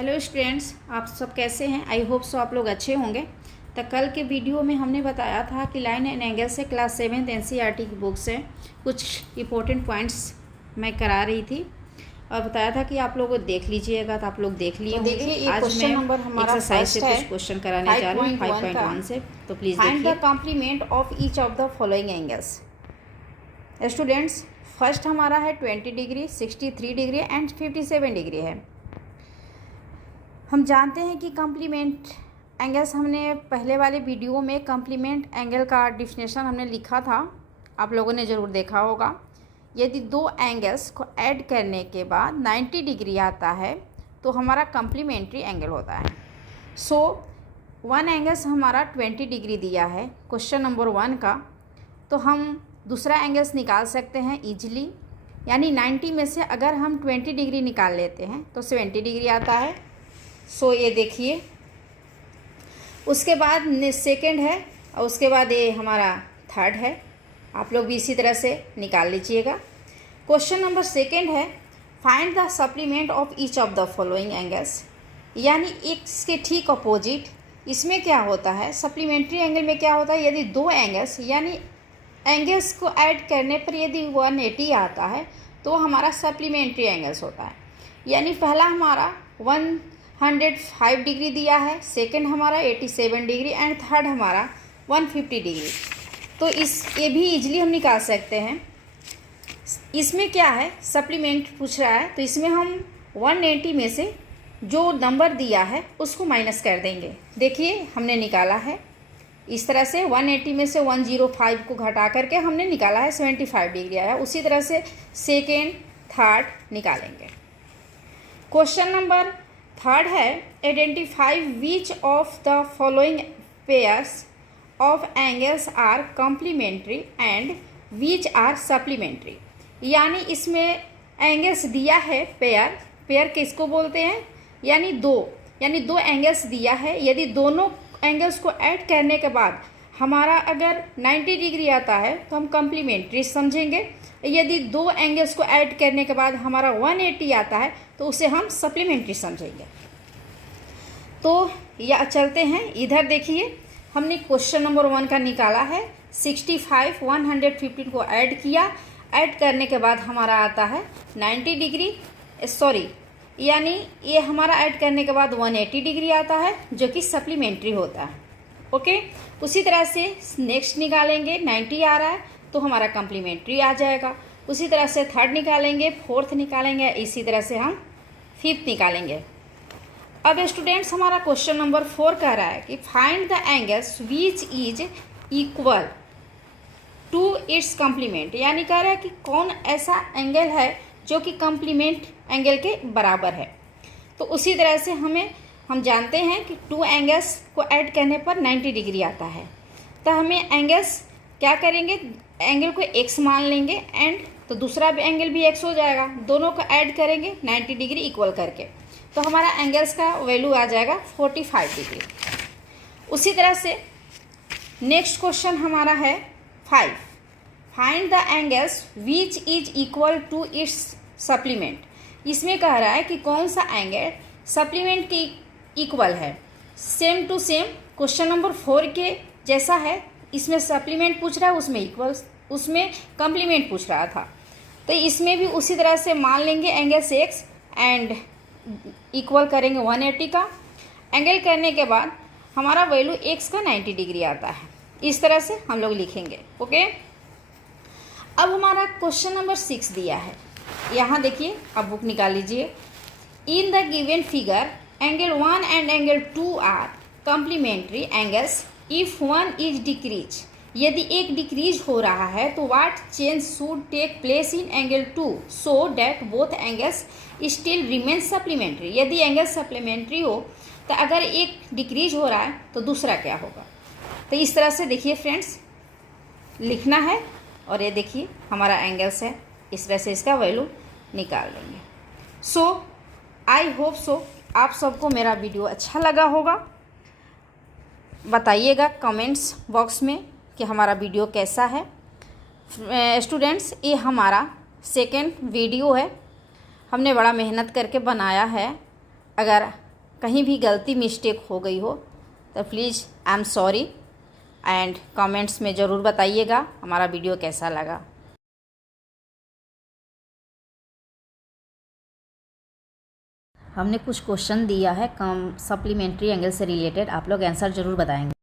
Hello students, आप सब कैसे हैं। आई होप सो आप लोग अच्छे होंगे। तो कल के वीडियो में हमने बताया था कि लाइन एंड एंगल से क्लास 7th एनसीईआरटी की बुक से कुछ इम्पोर्टेंट पॉइंट्स मैं करा रही थी और बताया था कि आप लोग देख लीजिएगा। तो आप लोग देख लिए होंगे। देखिए ये आज क्वेश्चन नंबर हमारा एक्सरसाइज से फर्स्ट कुछ है क्वेश्चन कराने जा रही हूँ 5.1 से। तो प्लीज़ फाइंड देखिए। The complement of each of the following angles. Students, first हमारा है 20 डिग्री, 63 डिग्री एंड 57 डिग्री है। हम जानते हैं कि कॉम्प्लीमेंट एंगल्स, हमने पहले वाले वीडियो में कॉम्प्लीमेंट एंगल का डिफिनेशन हमने लिखा था, आप लोगों ने ज़रूर देखा होगा। यदि दो एंगल्स को ऐड करने के बाद 90 डिग्री आता है तो हमारा कॉम्प्लीमेंट्री एंगल होता है। सो वन एंगल्स हमारा 20 डिग्री दिया है क्वेश्चन नंबर 1 का, तो हम दूसरा एंगल्स निकाल सकते हैं ईजिली। यानी 90 में से अगर हम 20 डिग्री निकाल लेते हैं तो 70 डिग्री आता है। सो ये देखिए, उसके बाद सेकंड है और उसके बाद ये हमारा थर्ड है। आप लोग भी इसी तरह से निकाल लीजिएगा। क्वेश्चन नंबर सेकंड है find the supplement of each of the following angles. यानी इसके ठीक अपोजिट इसमें क्या होता है, सप्लीमेंट्री एंगल में क्या होता है, यदि दो एंगल्स यानी एंगल्स को ऐड करने पर यदि 180 आता है तो हमारा सप्लीमेंट्री एंगल्स होता है। यानी पहला हमारा 105 डिग्री दिया है, सेकंड हमारा 87 डिग्री एंड थर्ड हमारा 150 डिग्री। तो ये भी इजीली हम निकाल सकते हैं। इसमें क्या है, सप्लीमेंट पूछ रहा है तो इसमें हम 180 में से जो नंबर दिया है उसको माइनस कर देंगे। देखिए हमने निकाला है इस तरह से, 180 में से 105 को घटा करके हमने निकाला है 75 डिग्री आया। उसी तरह से सेकेंड थर्ड निकालेंगे। क्वेश्चन नंबर थर्ड है identify which of the following pairs of angles are complementary and which are supplementary. यानी इसमें एंगल्स दिया है पेयर, पेयर किसको बोलते हैं, यानी दो एंगल्स दिया है। यदि दोनों एंगल्स को ऐड करने के बाद हमारा अगर 90 डिग्री आता है तो हम कॉम्प्लीमेंट्री समझेंगे। यदि दो एंगल्स को ऐड करने के बाद हमारा 180 आता है तो उसे हम सप्लीमेंट्री समझेंगे। तो या चलते हैं इधर। देखिए हमने क्वेश्चन नंबर 1 का निकाला है 65 115 को ऐड किया, ऐड करने के बाद हमारा आता है 90 डिग्री, सॉरी यानी ये हमारा ऐड करने के बाद 180 डिग्री आता है जो कि सप्लीमेंट्री होता है। ओके, उसी तरह से नेक्स्ट निकालेंगे, 90 आ रहा है तो हमारा कॉम्प्लीमेंट्री आ जाएगा। उसी तरह से थर्ड निकालेंगे, फोर्थ निकालेंगे, इसी तरह से हम फिफ्थ निकालेंगे। अब स्टूडेंट्स हमारा क्वेश्चन नंबर 4 कह रहा है कि find the angles which is equal to its complement. यानी कह रहा है कि कौन ऐसा एंगल है जो कि कॉम्प्लीमेंट एंगल के बराबर है। तो उसी तरह से हम जानते हैं कि टू एंगल्स को ऐड करने पर 90 डिग्री आता है। तो हमें एंगल्स क्या करेंगे, एंगल को x मान लेंगे एंड तो दूसरा भी एंगल भी x हो जाएगा, दोनों को ऐड करेंगे 90 डिग्री इक्वल करके, तो हमारा एंगल्स का वैल्यू आ जाएगा 45 डिग्री। उसी तरह से नेक्स्ट क्वेश्चन हमारा है 5 find the angles which is equal to its supplement. इसमें कह रहा है कि कौन सा एंगल सप्लीमेंट के इक्वल है। Same to same question number 4 के जैसा है, इसमें सप्लीमेंट पूछ रहा है, उसमें इक्वल, उसमें कॉम्प्लीमेंट पूछ रहा था। तो इसमें भी उसी तरह से मान लेंगे एंगल्स x एंड इक्वल करेंगे 180 का। एंगल करने के बाद हमारा वैल्यू x का 90 डिग्री आता है। इस तरह से हम लोग लिखेंगे। ओके, अब हमारा क्वेश्चन नंबर 6 दिया है। यहाँ देखिए, अब बुक निकाल लीजिए। In the given figure angle 1 and angle 2 are complementary angles if one is decrease. यदि एक डिक्रीज हो रहा है तो what change should take place in angle 2 so that both angles still remain supplementary. यदि एंगल सप्लीमेंट्री हो तो अगर एक डिक्रीज हो रहा है तो दूसरा क्या होगा। तो इस तरह से देखिए फ्रेंड्स लिखना है। और ये देखिए हमारा एंगल्स है, इस तरह से इसका वैल्यू निकाल लेंगे। सो आई होप सो आप सबको मेरा वीडियो अच्छा लगा होगा। बताइएगा कमेंट्स बॉक्स में कि हमारा वीडियो कैसा है। स्टूडेंट्स, ये हमारा सेकंड वीडियो है, हमने बड़ा मेहनत करके बनाया है। अगर कहीं भी गलती मिस्टेक हो गई हो तो please I am sorry and comments में ज़रूर बताइएगा हमारा वीडियो कैसा लगा। हमने कुछ क्वेश्चन दिया है कम सप्लीमेंट्री एंगल से रिलेटेड, आप लोग आंसर ज़रूर बताएंगे।